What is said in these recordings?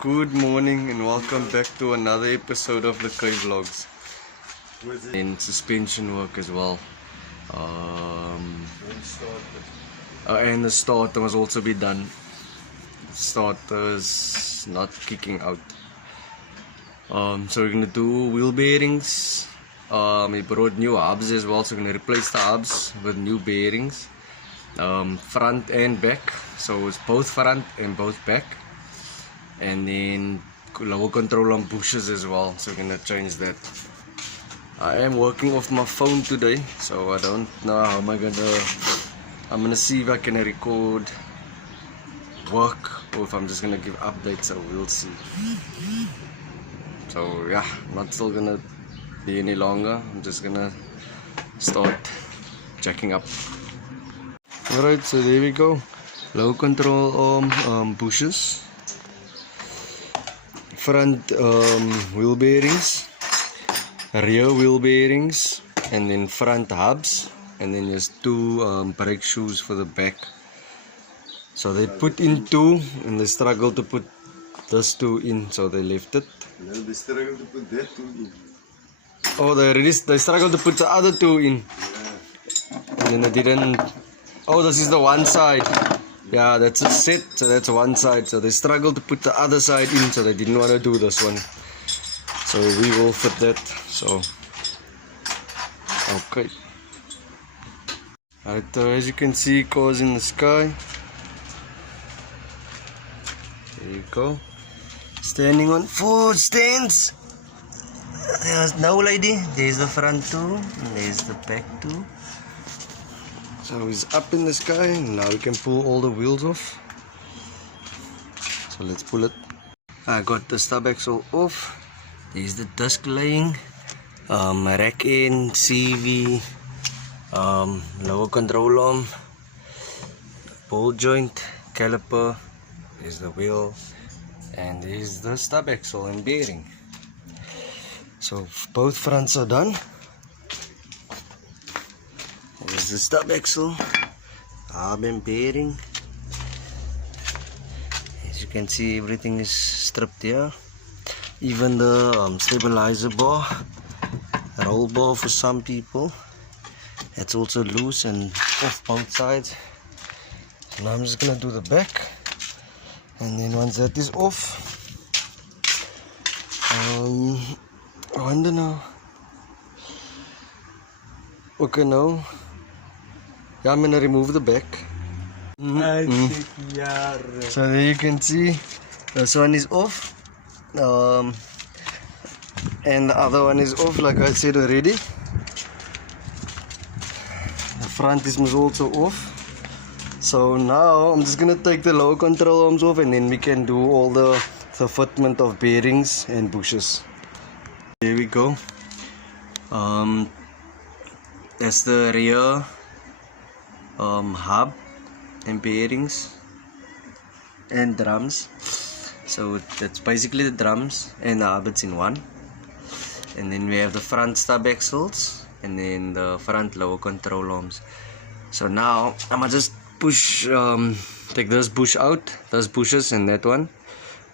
Good morning and welcome back to another episode of the K Vlogs. In suspension work as well. And the starter must also be done. The starter's not kicking out. So we're gonna do wheel bearings. We brought new hubs as well, so we're gonna replace the hubs with new bearings. Front and back, so it's both front and both back. And then lower control on bushes as well, so we're gonna change that. I am working off my phone today, so I don't know how I'm gonna see if I can record work or if I'm just gonna give updates, so we'll see. So yeah, not still gonna be any longer. I'm just gonna start checking up. Alright, so there we go. Low control arm bushes, front wheel bearings, rear wheel bearings, and then front hubs, and then there's two brake shoes for the back. So they put in two and they struggled to put this two in, so they left it. No, they struggled to put that two in. Oh, they struggled to put the other two in. Yeah. And then they didn't. Oh, this is the one side. Yeah, that's a set, so that's one side. So they struggled to put the other side in, so they didn't want to do this one. So we will fit that. So okay. Alright, as you can see, cars in the sky. There you go. Standing on 4 stands. There's no lady. There's the front two, and there's the back two. So he's up in the sky, and now we can pull all the wheels off. So let's pull it. I got the stub axle off. There's the disc laying, rack end, CV, lower control arm, ball joint, caliper. There's the wheel, and there's the stub axle and bearing. So both fronts are done. There's the stub axle, hub and bearing. As you can see, everything is stripped here. Even the stabilizer bar, roll bar for some people, that's also loose and off both sides. So now I'm just gonna do the back, and then once that is off, I wonder now. Okay, now. Yeah, I'm gonna remove the back. So there you can see this one is off, and the other one is off, like I said already. The front is also off. So now I'm just gonna take the lower control arms off, and then we can do all the fitment of bearings and bushes. There we go. That's the rear hub and bearings and drums. So that's basically the drums and the hub, it's in one. And then we have the front stub axles and then the front lower control arms. So now I'm gonna just push, take this bush out, those bushes and that one,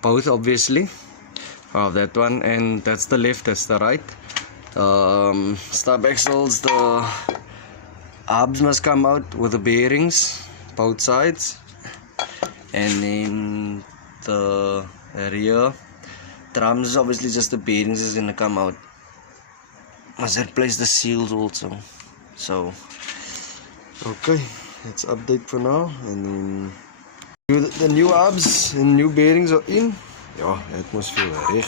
both obviously. That one, and that's the left, that's the right. Stub axles, the hubs must come out with the bearings, both sides, and then the rear drums is obviously just the bearings is gonna come out. Must replace the seals also. So okay, let's update for now, and then the new hubs and new bearings are in. Ja, atmosphere reg.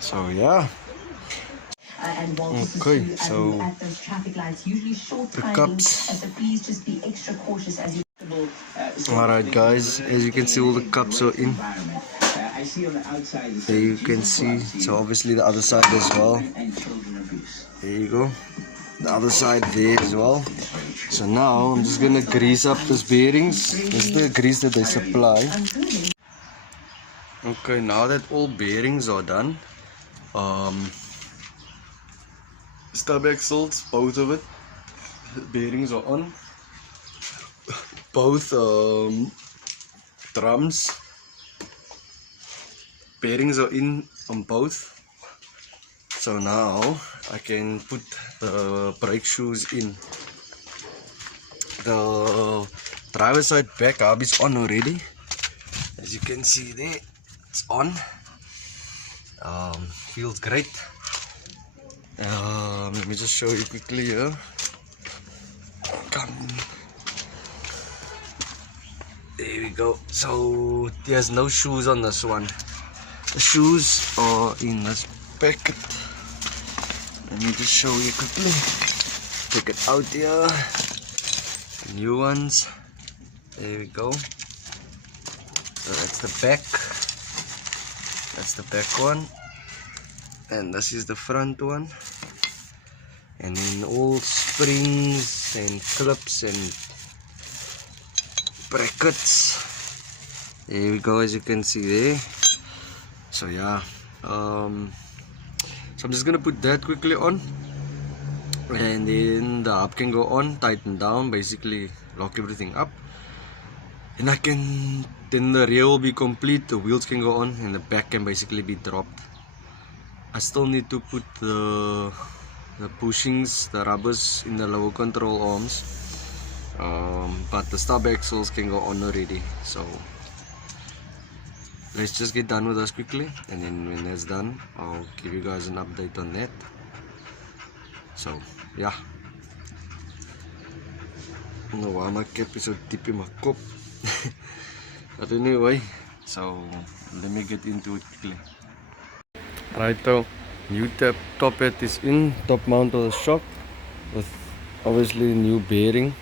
So yeah. Okay, so the cups. Alright guys, as you can see, all the cups are in. There you can see, so obviously the other side as well. There you go, the other side there as well. So now I'm just gonna grease up these bearings. This is the grease that they supply. Okay, now that all bearings are done, stub axles, both of it, bearings are on. Both drums. Bearings are in on both. So now I can put the brake shoes in. The driver side back hub is on already. As you can see there, it's on. Feels great. Let me just show you quickly here. Come. There we go. So there's no shoes on this one. The shoes are in this packet. Let me just show you quickly. Take it out here. New ones. There we go. So that's the back. That's the back one. And this is the front one. And then all springs and clips and brackets. There we go, as you can see there. So yeah. So I'm just gonna put that quickly on. And then the hub can go on, tighten down, basically lock everything up. And then the rear will be complete, the wheels can go on, and the back can basically be dropped. I still need to put the bushings, the rubbers in the lower control arms, but the stub axles can go on already. So let's just get done with this quickly, and then when that's done, I'll give you guys an update on that. So yeah, I don't know why my cap is so deep in my cup. But anyway, so let me get into it quickly. Right, so new top hat is in, top mount of the shop with obviously new bearing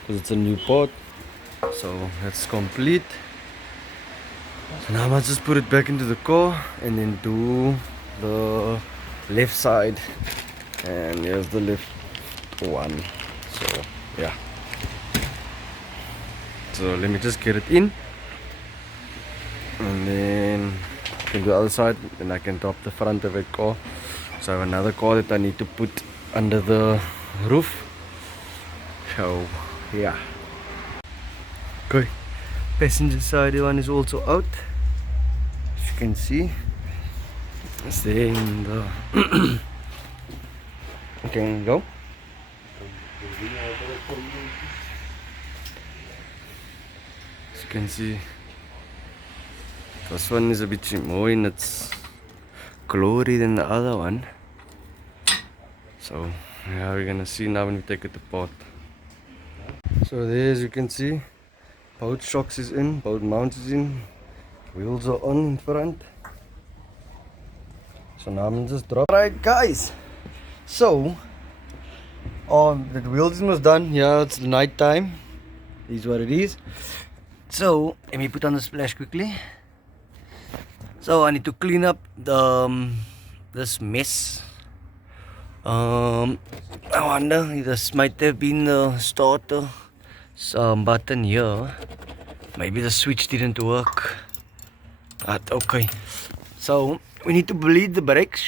because it's a new part. So that's complete. So now I must just put it back into the car and then do the left side. And here's the left one. So yeah. So let me just get it in, and then I can do the other side, and I can top the front of the car. So I have another car that I need to put under the roof. So yeah. Okay, passenger side one is also out. As you can see, it's there in the okay, go. As you can see, this one is a bit more in its glory than the other one. So yeah, we're gonna see now when we take it apart. So there, as you can see, both shocks is in, both mounts is in, wheels are on in front. So now I'm just drop. Alright guys, so the wheels was done. Yeah, it's night time. This is what it is. So let me put on the splash quickly. So I need to clean up the this mess. I wonder if this might have been the starter button here. Maybe the switch didn't work. But okay. So we need to bleed the brakes,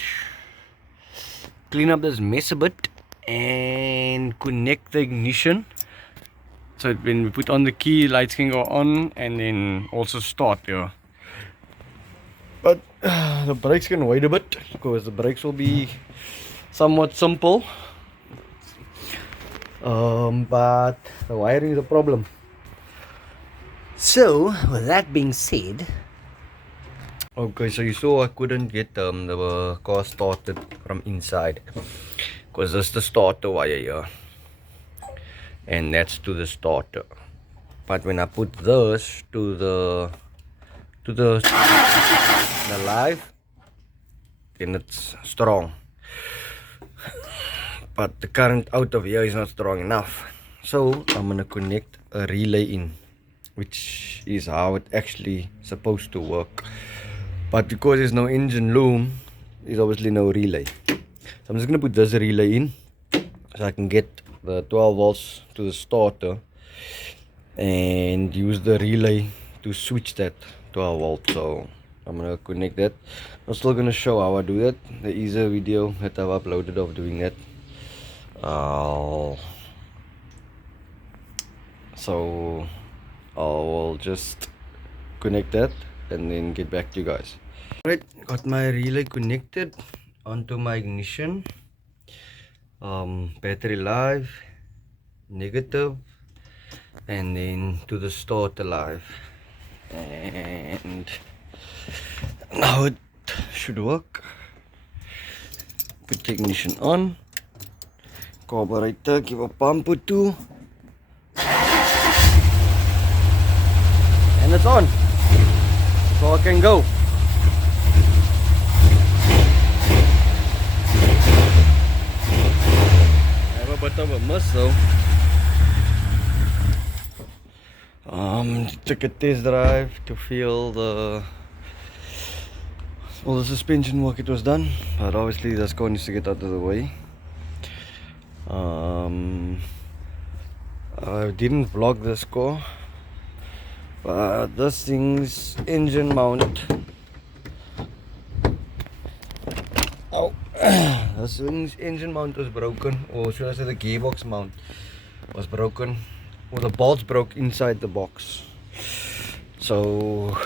clean up this mess a bit, and connect the ignition. So when we put on the key, lights can go on and then also start here. But the brakes can wait a bit because the brakes will be somewhat simple. But the wiring is a problem. So with that being said, okay, so you saw I couldn't get the car started from inside because this is the starter wire here, and that's to the starter. But when I put this to the live, then it's strong. But the current out of here is not strong enough. So I'm gonna connect a relay in, which is how it actually supposed to work. But because there's no engine loom, there's obviously no relay. So I'm just gonna put this relay in so I can get the 12 volts to the starter and use the relay to switch that 12 volts. So I'm gonna connect that. I'm still gonna show how I do that. There is a video that I've uploaded of doing that. So I will just connect that and then get back to you guys. Alright, got my relay connected onto my ignition. Battery live, negative, and then to the starter live. And now it should work. Put the ignition on. Carburetor, give a pump or two. And it's on. So I can go. Have a bit of a miss though. Took a test drive to feel all the suspension work. It was done, but obviously this car needs to get out of the way. I didn't vlog this car, but this thing's engine mount, this thing's engine mount was broken, or should I say the gearbox mount was broken, or the bolts broke inside the box. So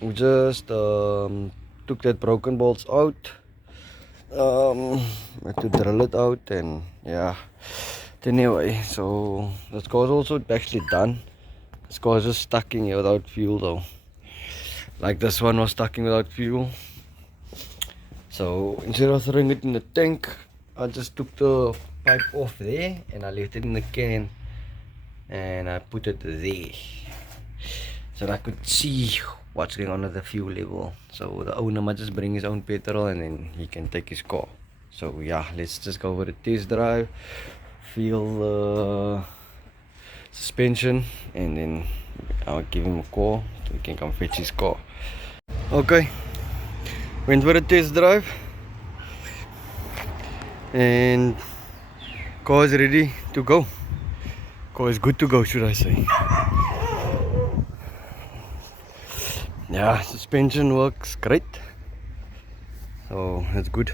we just took that broken bolts out. Had to drill it out, and yeah. Anyway, so this car's also actually done. This car's just stuck in here without fuel though. Like this one was stuck in without fuel. So instead of throwing it in the tank, I just took the pipe off there and I left it in the can, and I put it there so that I could see what's going on at the fuel level. So the owner might just bring his own petrol and then he can take his car. So yeah, let's just go for a test drive, feel the suspension, and then I'll give him a call so he can come fetch his car. Okay, went for a test drive and car is ready to go. Car is good to go, should I say. Yeah, suspension works great, so that's good.